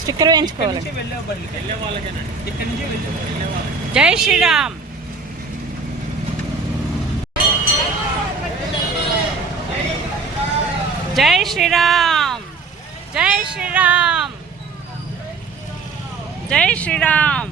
Sticker వేయించుకోవాలి. జై శ్రీరామ్. జై శ్రీరామ్. జై శ్రీరామ్. జై శ్రీరామ్.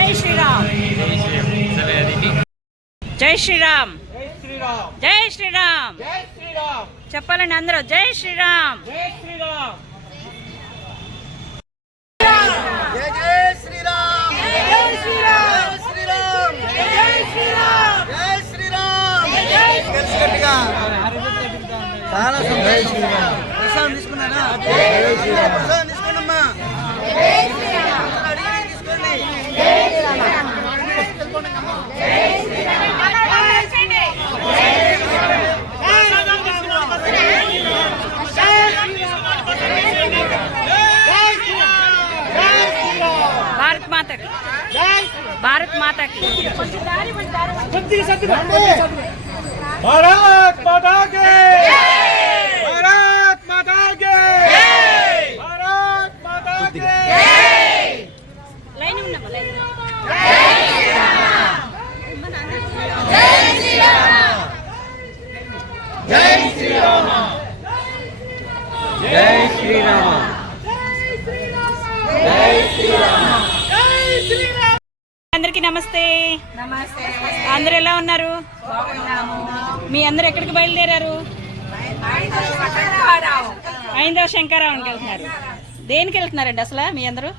జై శ్రీరామ్. జై శ్రీరామ్. జై శ్రీరామ్. చెప్పాలండి అందరూ. జై శ్రీరామ్. జై శ్రీరామ్. చాలా ప్రసాదం తీసుకున్నారా? ప్రసాదం తీసుకోండమ్మా. భారత్ మాతకి. భారత్ మాతకి. భారత్ మాతా కే. భారత్ మాతా కే. భారత్ మాతా కే. లైన్ ఉన్నమా? లైన్. జై శ్రీరామ. జై శ్రీరామ. జై శ్రీరామ. అందరికి నమస్తే. అందరు ఎలా ఉన్నారు? మీ అందరు ఎక్కడికి బయలుదేరారు? ఐందవ శంకరావునికి వెళ్తున్నారు. దేనికి వెళ్తున్నారండి అసలు మీ అందరూ?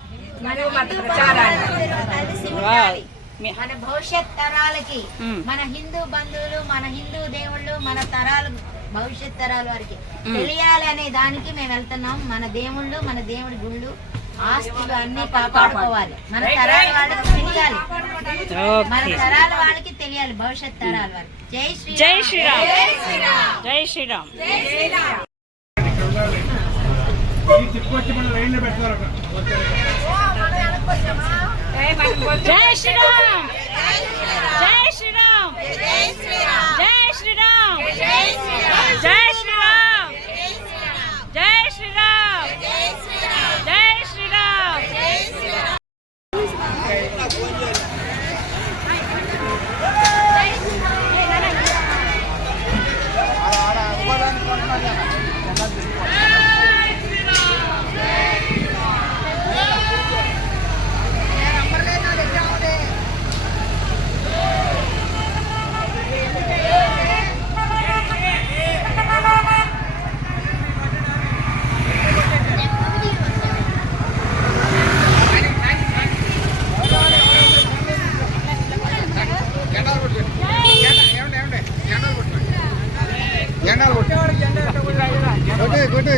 మన భవిష్యత్ తరాలకి, మన హిందూ బంధువులు, మన హిందూ దేవుళ్ళు, మన తరాలు, భవిష్యత్ తరాల వారికి తెలియాలి అనే దానికి మేము వెళ్తున్నాం. మన దేవుళ్ళు, మన దేవుడి గుళ్ళు, ఆస్తులు అన్ని కాపాడుకోవాలి. మన తరాల వాళ్ళకి తెలియాలి. మన తరాల వాళ్ళకి తెలియాలి. భవిష్యత్ తరాల వాళ్ళకి. జై శ్రీరామ్. జై శ్రీరామ్. జై శ్రీరామ్. జై శ్రీరామ్. జై శ్రీరామ్. జై శ్రీరామ్. జై శ్రీరామ్. జై శ్రీరామ్. జై శ్రీరామ్. జై శ్రీరామ్. జై శ్రీరామ్. జై శ్రీరామ్.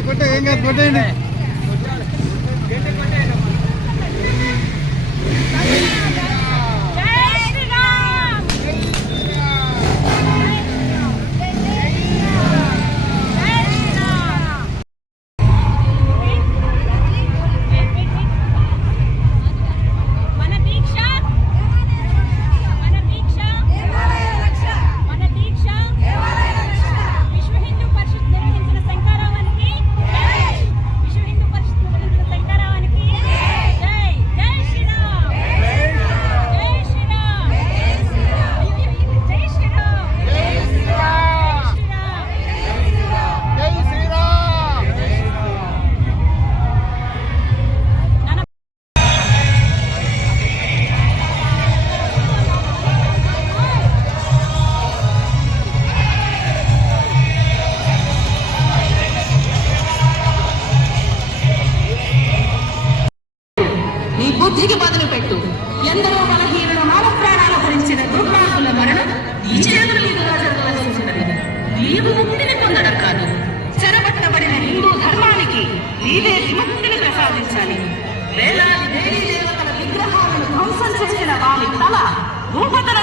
కొట్టే ఏం కాదు, కొట్టేయండి. బుద్ధికి బదులు పెట్టు. ఎందరో బలహీనులు కాపాడి నీవే విముక్తిని ప్రసాదించాలి. వేలాది దేవీ దేవతల విగ్రహాలను ధ్వంసం చేసిన వారి తల భూపతల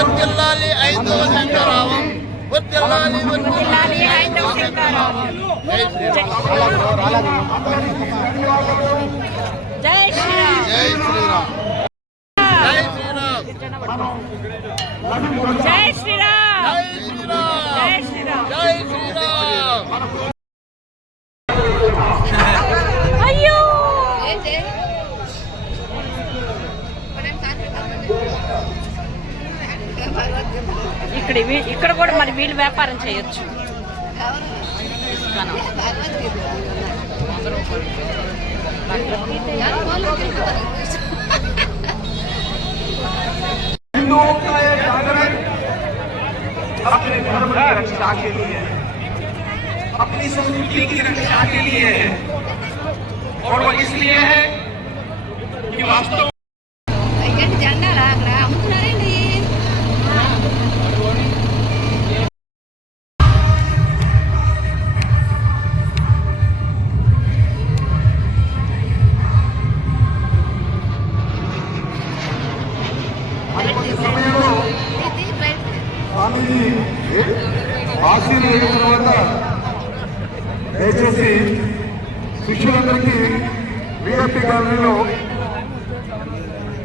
వర్ధిల్లాలి ఐదవ శంకరావం, వర్ధిల్లాలి వర్ధిల్లాలి ఐదవ శంకరావం. జై శ్రీరామ్. జై శ్రీరామ్. జై శ్రీరామ్. జై శ్రీరామ్. జై శ్రీరామ్. జై శ్రీరామ్. జై శ్రీరామ్. అయ్యో ఇక్కడ కూడా మరి వీళ్ళు వ్యాపారం చేయొచ్చు. हिंदुओं का ये जागरण अपने धर्म की रक्षा के लिए, अपनी संस्कृति की रक्षा के लिए है, और वो इसलिए है कि वास्तव స్వామీజీ ఆశీర్వదించిన తర్వాత దయచేసి శిష్యులందరికీ విఐపి గ్యాలరీలో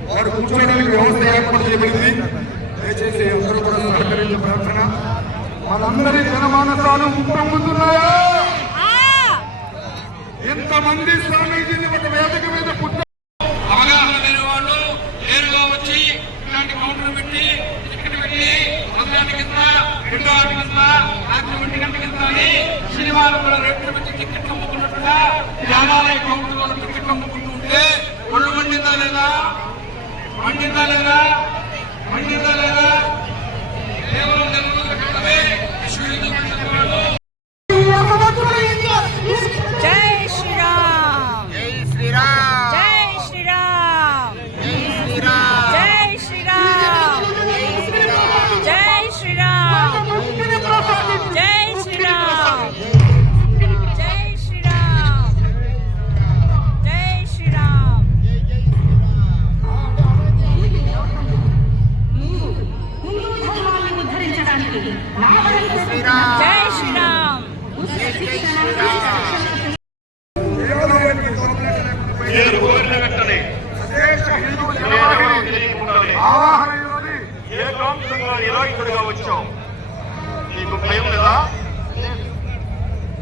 వారు కూర్చోడానికి వ్యవస్థ ఏర్పాటు చేయబడింది. దయచేసి అందరూ కూడా సహకరించే ప్రార్థన. మనందరి జనమానసాలు ఉప్పొంగుతున్నాయా? ఎంతమంది స్వామీజీని ఒక వేదిక మీద అవగాహన లేని వాళ్ళు నేరుగా వచ్చి ఇలాంటి కౌంటర్ పెట్టి టికెట్ పెట్టి మొదటి కింద రెండో ఆట కింద రాత్రి 1 గంట కింద అని శనివారం కూడా రేట్లు పెట్టి టికెట్లు అమ్ముకున్నట్టుగా దేవాలయ కౌంటర్ లో టికెట్లు అమ్ముకుంటూ ఉంటే ఒళ్ళు మండిందా లేదా? మండిందా లేదా? మండిందా లేదా? కేవలం నెలలు కట్టడమే విశ్వవిద్యాలయాలు. జై శ్రీరామ్. జై శ్రీరామ్. జై శ్రీరామ్. జై శ్రీరామ్. జై శ్రీరామ్. జై శ్రీరామ్. జై శ్రీరామ్. జై శ్రీరామ్. జై శ్రీరామ్. జై శ్రీరామ్. నేను కోరిన వెంటనే దేశ హిందూ జనవాహిని తెలియకుండానే ఆవాహనలోని ఏకాంతంగా నిరాయుధుడిగా వచ్చాం. నీకు భయం లేదా?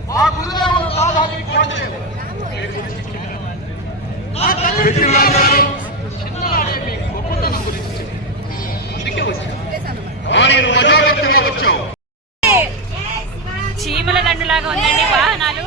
మా గురుదేవుల బాధాన్ని ఫోన్ చేయదు. కానీ నువ్వు అజాగ్రత్తగా వచ్చావు. చీమల దండులాగా ఉందండి వాహనాలు.